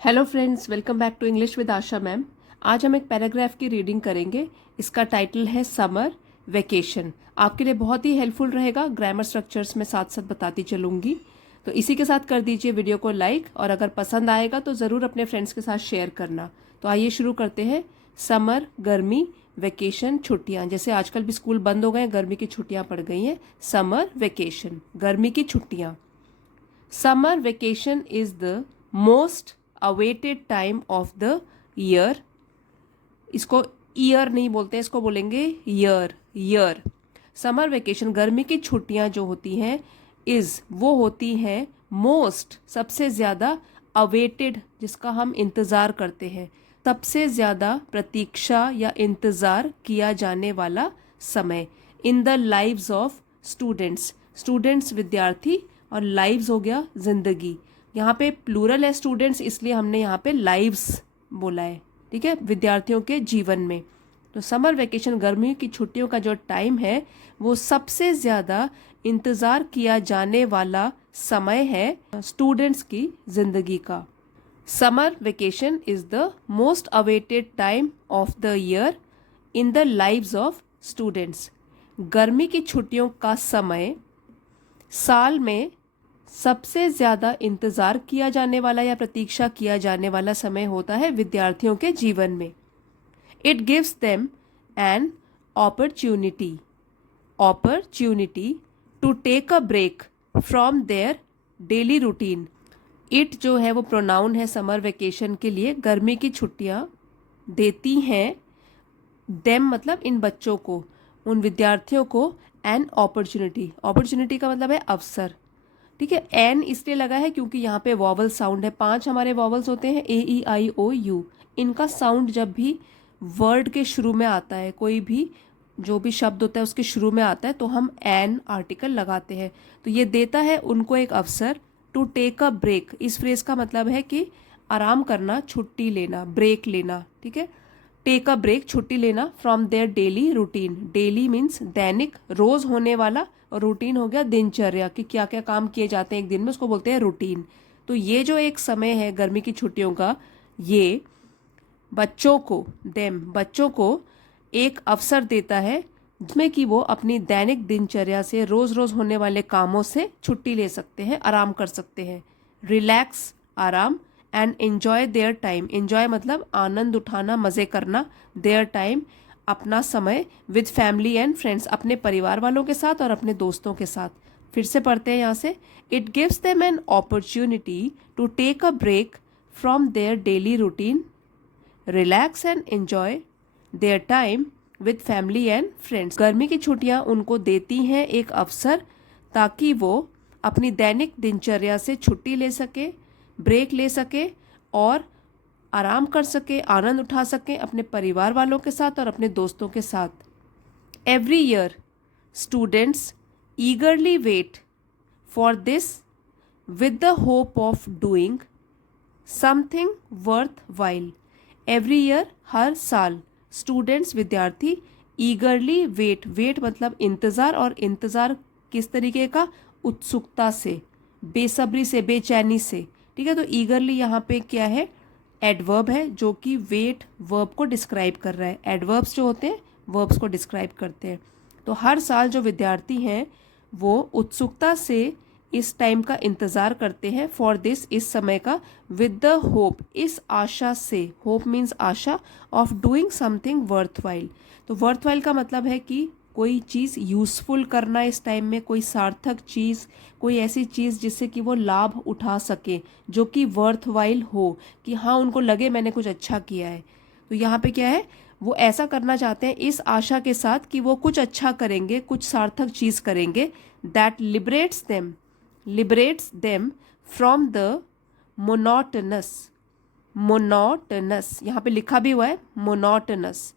Hello friends, welcome back to English with Asha ma'am. आज हम एक पैराग्राफ की रीडिंग करेंगे। इसका टाइटल है समर वेकेशन। आपके लिए बहुत ही हेल्पफुल रहेगा। ग्रामर स्ट्रक्चर्स में साथ साथ बताती चलूंगी। तो इसी के साथ कर दीजिए वीडियो को लाइक, और अगर पसंद आएगा तो ज़रूर अपने फ्रेंड्स के साथ शेयर करना। तो आइए शुरू करते हैं। समर, गर्मी, वेकेशन, छुट्टियाँ। जैसे आजकल भी स्कूल बंद हो गए, गर्मी की छुट्टियाँ पड़ गई हैं। समर वेकेशन, गर्मी की छुट्टियाँ। Summer vacation is the most awaited time of the year. इसको ईयर नहीं बोलते, इसको बोलेंगे ईयर। ईयर। समर वेकेशन, गर्मी की छुट्टियां जो होती हैं, इज वो होती हैं मोस्ट, सबसे ज़्यादा, अवेटेड जिसका हम इंतज़ार करते हैं, सबसे ज़्यादा प्रतीक्षा या इंतज़ार किया जाने वाला समय in the lives of students. Students विद्यार्थी, और लाइव्स हो गया जिंदगी। यहाँ पे प्लूरल है स्टूडेंट्स, इसलिए हमने यहाँ पे लाइव्स बोला है। ठीक है, विद्यार्थियों के जीवन में। तो समर वेकेशन, गर्मियों की छुट्टियों का जो टाइम है, वो सबसे ज़्यादा इंतज़ार किया जाने वाला समय है स्टूडेंट्स की ज़िंदगी का। Summer vacation is the most awaited time of the year in the lives of students. गर्मी की छुट्टियों का समय साल में सबसे ज़्यादा इंतज़ार किया जाने वाला या प्रतीक्षा किया जाने वाला समय होता है विद्यार्थियों के जीवन में। It gives them an opportunity to take a break from their daily routine. It जो है वो प्रोनाउन है समर वेकेशन के लिए। गर्मी की छुट्टियाँ देती हैं, देम मतलब इन बच्चों को, उन विद्यार्थियों को, एन अपॉर्चुनिटी का मतलब है अवसर। ठीक है, एन इसलिए लगा है क्योंकि यहाँ पे वॉवल साउंड है। 5 हमारे वॉवल्स होते हैं, ए ई आई ओ यू। इनका साउंड जब भी वर्ड के शुरू में आता है, कोई भी जो भी शब्द होता है उसके शुरू में आता है, तो हम एन आर्टिकल लगाते हैं। तो ये देता है उनको एक अवसर, टू टेक अ ब्रेक। इस फ्रेज का मतलब है कि आराम करना, छुट्टी लेना, ब्रेक लेना। ठीक है, टेक अ ब्रेक, छुट्टी लेना, from their daily routine. Daily means दैनिक, रोज होने वाला, और रूटीन हो गया दिनचर्या, कि क्या क्या काम किए जाते हैं एक दिन में, उसको बोलते हैं रूटीन। तो ये जो एक समय है गर्मी की छुट्टियों का, ये बच्चों को, बच्चों को एक अवसर देता है जिसमें कि वो अपनी दैनिक दिनचर्या से, रोज रोज होने वाले कामों से छुट्टी ले सकते हैं, आराम कर सकते हैं। रिलैक्स, आराम, and enjoy their time. Enjoy मतलब आनंद उठाना, मज़े करना। देयर टाइम, अपना समय, विद फैमिली एंड फ्रेंड्स, अपने परिवार वालों के साथ और अपने दोस्तों के साथ। फिर से पढ़ते हैं यहाँ से। It gives them an opportunity to take a break from their daily routine, relax and enjoy their time with family and friends. गर्मी की छुट्टियाँ उनको देती हैं एक अवसर, ताकि वो अपनी दैनिक दिनचर्या से छुट्टी ले सके, ब्रेक ले सके, और आराम कर सके, आनंद उठा सके अपने परिवार वालों के साथ और अपने दोस्तों के साथ। Every year students eagerly wait for this with the hope of doing something worth while. Every year, हर साल, स्टूडेंट्स विद्यार्थी, ईगरली वेट मतलब इंतज़ार, और इंतज़ार किस तरीके का, उत्सुकता से, बेसब्री से, बेचैनी से। ठीक है, तो ईगरली यहाँ पे क्या है, एडवर्ब है जो कि वेट वर्ब को डिस्क्राइब कर रहा है। एडवर्ब्स जो होते हैं वर्ब्स को डिस्क्राइब करते हैं। तो हर साल जो विद्यार्थी हैं वो उत्सुकता से इस टाइम का इंतज़ार करते हैं, फॉर दिस, इस समय का, विद द होप, इस आशा से, hope means Asha, of doing something worth while. तो वर्थ वाइल का मतलब है कि कोई चीज़ यूज़फुल करना इस टाइम में, कोई सार्थक चीज़, कोई ऐसी चीज़ जिससे कि वो लाभ उठा सके, जो कि वर्थ वाइल हो, कि हाँ उनको लगे मैंने कुछ अच्छा किया है। तो यहाँ पे क्या है, वो ऐसा करना चाहते हैं इस आशा के साथ कि वो कुछ अच्छा करेंगे, कुछ सार्थक चीज़ करेंगे। That liberates them from the monotonous, यहाँ पे लिखा भी हुआ है मोनोटनस।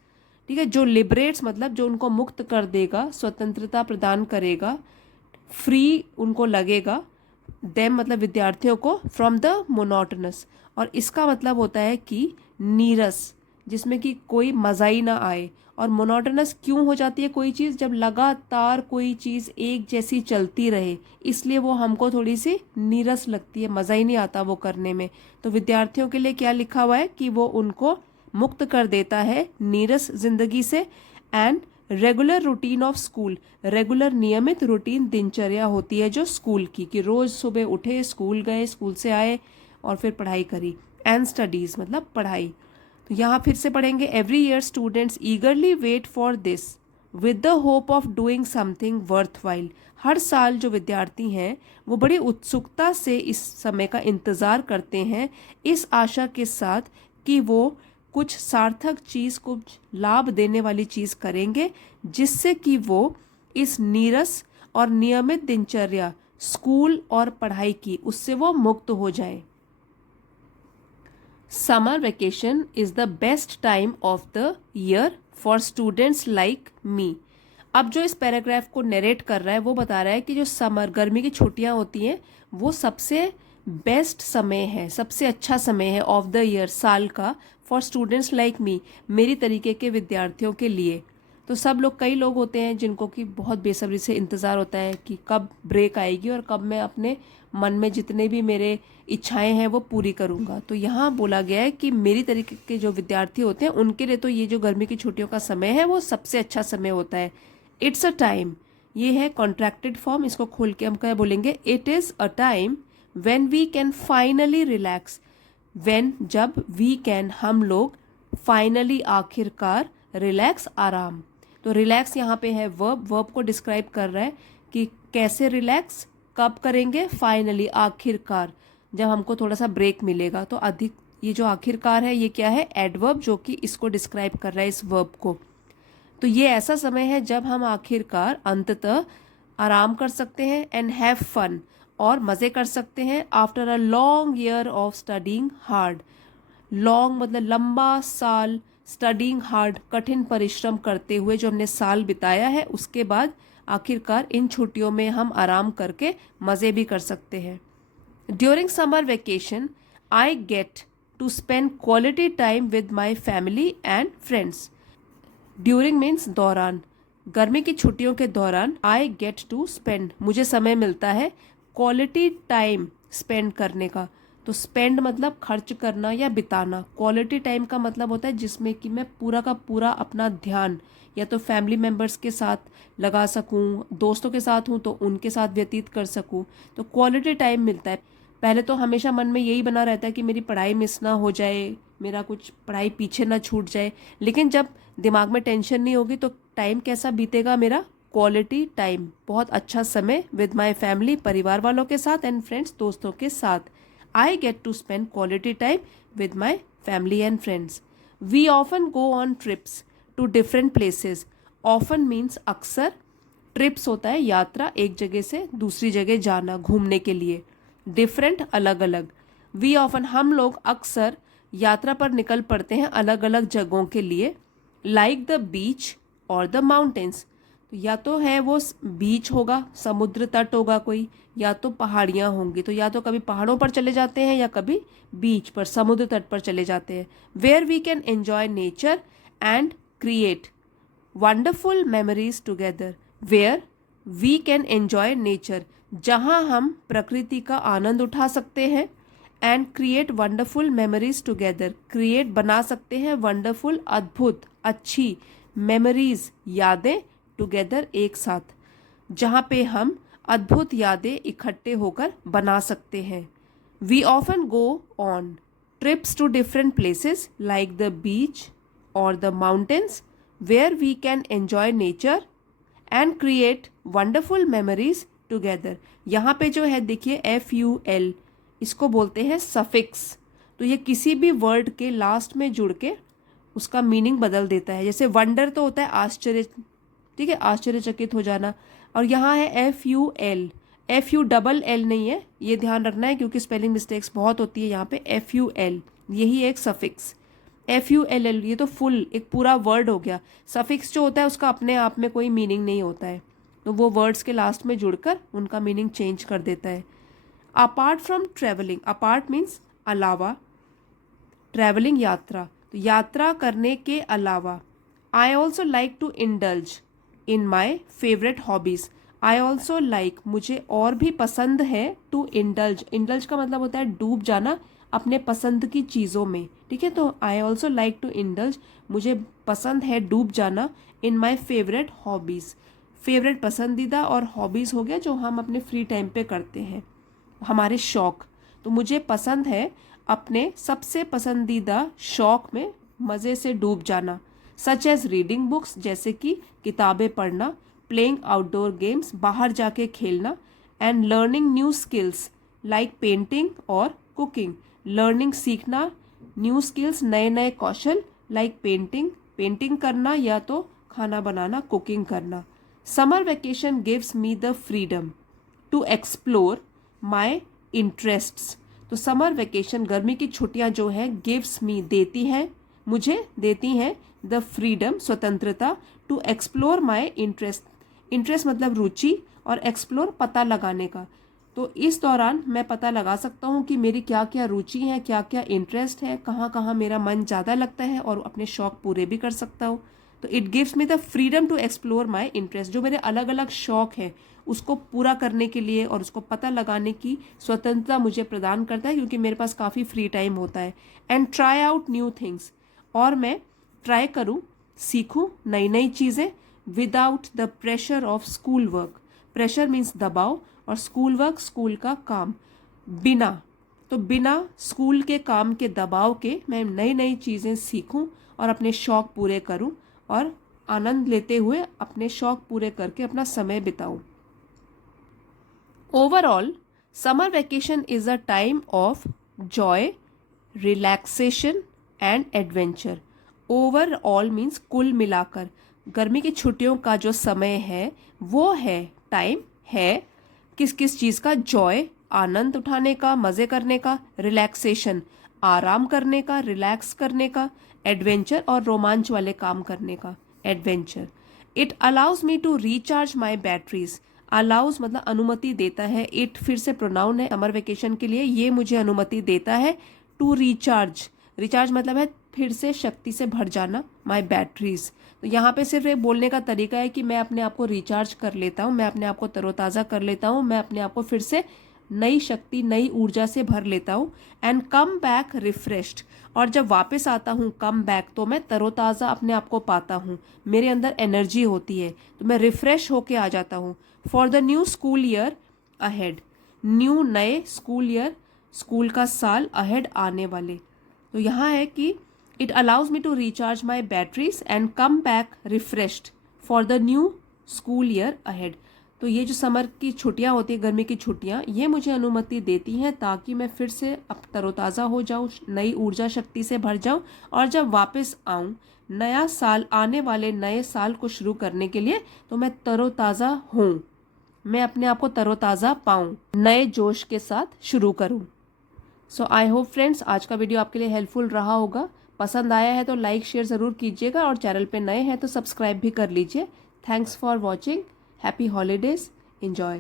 ठीक है, जो लिबरेट्स मतलब जो उनको मुक्त कर देगा, स्वतंत्रता प्रदान करेगा, फ्री उनको लगेगा, देम मतलब विद्यार्थियों को, फ्रॉम द मोनोटनस। और इसका मतलब होता है कि नीरस, जिसमें कि कोई मज़ा ही ना आए। और मोनोटोनस क्यों हो जाती है कोई चीज़? जब लगातार कोई चीज़ एक जैसी चलती रहे, इसलिए वो हमको थोड़ी सी नीरस लगती है, मज़ा ही नहीं आता वो करने में। तो विद्यार्थियों के लिए क्या लिखा हुआ है कि वो उनको मुक्त कर देता है नीरस जिंदगी से। And regular routine of school, regular नियमित रूटीन दिनचर्या होती है जो स्कूल की, कि रोज़ सुबह उठे, स्कूल गए, स्कूल से आए और फिर पढ़ाई करी। एंड स्टडीज़ मतलब पढ़ाई। तो यहाँ फिर से पढ़ेंगे, every year students eagerly wait for this with the hope of doing something worthwhile. हर साल जो विद्यार्थी हैं वो बड़ी उत्सुकता से इस समय का इंतज़ार करते हैं, इस आशा के साथ कि वो कुछ सार्थक चीज़, कुछ लाभ देने वाली चीज़ करेंगे, जिससे कि वो इस नीरस और नियमित दिनचर्या स्कूल और पढ़ाई की, उससे वो मुक्त हो जाए। Summer vacation is the best time of the year for students like me. अब जो इस पैराग्राफ को नरेट कर रहा है वो बता रहा है कि जो समर, गर्मी की छुट्टियां होती हैं, वो सबसे बेस्ट समय है, सबसे अच्छा समय है ऑफ द ईयर, साल का, फॉर स्टूडेंट्स लाइक मी, मेरी तरीके के विद्यार्थियों के लिए। तो सब लोग, कई लोग होते हैं जिनको कि बहुत बेसब्री से इंतज़ार होता है कि कब ब्रेक आएगी और कब मैं अपने मन में जितने भी मेरे इच्छाएं हैं वो पूरी करूंगा। तो यहाँ बोला गया है कि मेरी तरीके के जो विद्यार्थी होते हैं उनके लिए तो ये जो गर्मी की छुट्टियों का समय है वो सबसे अच्छा समय होता है। इट्स अ टाइम, ये है कॉन्ट्रैक्टेड फॉर्म, इसको खोल के हम क्या बोलेंगे, it is a time when we can finally relax. When, जब, वी कैन, हम लोग, फाइनली, आखिरकार, रिलैक्स, आराम। तो रिलैक्स यहाँ पे है वर्ब, वर्ब को डिस्क्राइब कर रहा है कि कैसे रिलैक्स, कब करेंगे, फाइनली, आखिरकार, जब हमको थोड़ा सा ब्रेक मिलेगा। तो अधिक, ये जो आखिरकार है ये क्या है, एडवर्ब, जो कि इसको डिस्क्राइब कर रहा है, इस वर्ब को। तो ये ऐसा समय है जब हम आखिरकार, अंततः, आराम कर सकते हैं, एंड हैव फन, और मज़े कर सकते हैं, after a long year of studying hard. Long मतलब लंबा साल, स्टडीइंग हार्ड, कठिन परिश्रम करते हुए जो हमने साल बिताया है, उसके बाद आखिरकार इन छुट्टियों में हम आराम करके मज़े भी कर सकते हैं। During summer vacation I get to spend quality time with my family and friends. During means दौरान, गर्मी की छुट्टियों के दौरान, आई गेट टू स्पेंड, मुझे समय मिलता है, क्वालिटी टाइम, स्पेंड करने का। तो स्पेंड मतलब खर्च करना या बिताना, क्वालिटी टाइम का मतलब होता है जिसमें कि मैं पूरा का पूरा अपना ध्यान या तो फैमिली मेम्बर्स के साथ लगा सकूं, दोस्तों के साथ हूं तो उनके साथ व्यतीत कर सकूं, तो क्वालिटी टाइम मिलता है। पहले तो हमेशा मन में यही बना रहता है कि मेरी पढ़ाई मिस ना हो जाए, मेरा कुछ पढ़ाई पीछे ना छूट जाए, लेकिन जब दिमाग में टेंशन नहीं होगी तो टाइम कैसा बीतेगा मेरा, क्वालिटी टाइम, बहुत अच्छा समय विद माय फैमिली, परिवार वालों के साथ, एंड फ्रेंड्स, दोस्तों के साथ। I get to spend quality time with my family and friends. We often go on trips to different places. Often means अक्सर, ट्रिप्स होता है यात्रा, एक जगह से दूसरी जगह जाना, घूमने के लिए। डिफरेंट अलग अलग। वी ऑफन हम लोग अक्सर यात्रा पर निकल पड़ते हैं अलग अलग जगहों के लिए। लाइक द बीच और द माउंटेन्स, तो या तो है वो बीच होगा, समुद्र तट होगा कोई, या तो पहाड़ियाँ होंगी, तो या तो कभी पहाड़ों पर चले जाते हैं या कभी बीच पर, समुद्र तट पर चले जाते हैं। Where we can enjoy nature and create wonderful memories together. Where we can enjoy nature, जहाँ हम प्रकृति का आनंद उठा सकते हैं, and create wonderful memories together, create बना सकते हैं, वंडरफुल अद्भुत, अच्छी, मेमोरीज यादें, टुगेदर एक साथ, जहाँ पे हम अद्भुत यादें इकट्ठे होकर बना सकते हैं। We often go on trips to different places like the beach और the mountains where we can enjoy nature and create wonderful memories together. यहाँ पे जो है देखिए FUL, इसको बोलते हैं सफिक्स। तो ये किसी भी वर्ड के लास्ट में जुड़ के उसका मीनिंग बदल देता है। जैसे वंडर तो होता है आश्चर्य, ठीक है, आश्चर्यचकित हो जाना, और यहाँ है FUL, FULL नहीं है, ये ध्यान रखना है क्योंकि स्पेलिंग मिस्टेक्स बहुत होती है यहाँ पे। FUL यही एक सफिक्स, FULL ये तो फुल एक पूरा वर्ड हो गया। सफिक्स जो होता है उसका अपने आप में कोई मीनिंग नहीं होता है, तो वो वर्ड्स के लास्ट में जुड़कर उनका मीनिंग चेंज कर देता है। Apart from travelling, apart means अलावा, ट्रैवलिंग यात्रा, तो यात्रा करने के अलावा I also like to indulge in my favourite hobbies. I also like, मुझे और भी पसंद है, टू इंडल्ज, इंडल्ज का मतलब होता है डूब जाना अपने पसंद की चीज़ों में, ठीक है। तो I also like to indulge, मुझे पसंद है डूब जाना, in my favourite hobbies. Favourite पसंदीदा और हॉबीज़ हो गया जो हम अपने फ्री टाइम पे करते हैं, हमारे शौक़। तो मुझे पसंद है अपने सबसे पसंदीदा शौक़ में मज़े से डूब जाना, सच एज रीडिंग बुक्स, जैसे कि किताबें पढ़ना, प्लेइंग आउटडोर गेम्स, बाहर जाके खेलना, and learning new skills like painting और कुकिंग, लर्निंग सीखना, न्यू स्किल्स नए नए कौशल, लाइक पेंटिंग, पेंटिंग करना या तो खाना बनाना, कुकिंग करना। Summer vacation gives me the freedom to explore my interests. तो समर वेकेशन, गर्मी की छुट्टियां जो है, गिव्स मी देती है, मुझे देती हैं, द फ्रीडम स्वतंत्रता, to explore my interest, interest मतलब रुचि, और एक्सप्लोर पता लगाने का। तो इस दौरान मैं पता लगा सकता हूँ कि मेरी क्या क्या रुचि है, क्या क्या इंटरेस्ट है, कहाँ कहाँ मेरा मन ज़्यादा लगता है, और अपने शौक़ पूरे भी कर सकता हूँ। तो it gives me the freedom to explore my interest, जो मेरे अलग अलग शौक़ हैं उसको पूरा करने के लिए और उसको पता लगाने की स्वतंत्रता मुझे प्रदान करता है, क्योंकि मेरे पास काफ़ी फ्री टाइम होता है। And try out new things, और मैं ट्राई करूँ, सीखूँ नई नई चीज़ें, without the pressure of school work. Pressure means दबाव, और स्कूल वर्क स्कूल का काम, बिना, तो बिना स्कूल के काम के दबाव के मैं नई नई चीज़ें सीखूं और अपने शौक़ पूरे करूं, और आनंद लेते हुए अपने शौक़ पूरे करके अपना समय बिताऊं। Overall summer vacation is a time of joy, relaxation and adventure. Overall means कुल मिलाकर गर्मी की छुट्टियों का जो समय है वो है, टाइम है किस किस चीज़ का, जॉय आनंद उठाने का, मज़े करने का, रिलैक्सेशन आराम करने का, रिलैक्स करने का, एडवेंचर और रोमांच वाले काम करने का, adventure. It allows me to recharge my batteries. Allows मतलब अनुमति देता है, इट फिर से प्रोनाउन है समर वेकेशन के लिए, ये मुझे अनुमति देता है टू रिचार्ज, रिचार्ज मतलब है फिर से शक्ति से भर जाना, माई बैटरीज। तो यहाँ पे सिर्फ एक बोलने का तरीका है कि मैं अपने आप को रिचार्ज कर लेता हूँ, मैं अपने आप को तरोताज़ा कर लेता हूँ, मैं अपने आप को फिर से नई शक्ति नई ऊर्जा से भर लेता हूँ। एंड कम बैक रिफ्रेश्ड, और जब वापस आता हूँ कम बैक, तो मैं तरोताज़ा अपने आप को पाता हूँ, मेरे अंदर एनर्जी होती है, तो मैं रिफ्रेश होके आ जाता हूँ। For the new school year ahead, new नए स्कूल ईयर, स्कूल का साल, अहेड आने वाले। तो यहाँ है कि it allows me to recharge my batteries and come back refreshed for the new school year ahead. तो ये जो समर की छुट्टियाँ होती है, गर्मी की छुट्टियाँ, ये मुझे अनुमति देती हैं ताकि मैं फिर से अब तरोताज़ा हो जाऊँ, नई ऊर्जा शक्ति से भर जाऊँ, और जब वापस आऊँ नया साल, आने वाले नए साल को शुरू करने के लिए, तो मैं तरोताज़ा हूँ, मैं अपने आप को तरोताज़ा पाऊँ, नए जोश के साथ शुरू करूँ। सो आई होप फ्रेंड्स आज का वीडियो आपके लिए हेल्पफुल रहा होगा। पसंद आया है तो लाइक शेयर ज़रूर कीजिएगा, और चैनल पे नए हैं तो सब्सक्राइब भी कर लीजिए। Thanks for watching. Happy holidays, enjoy.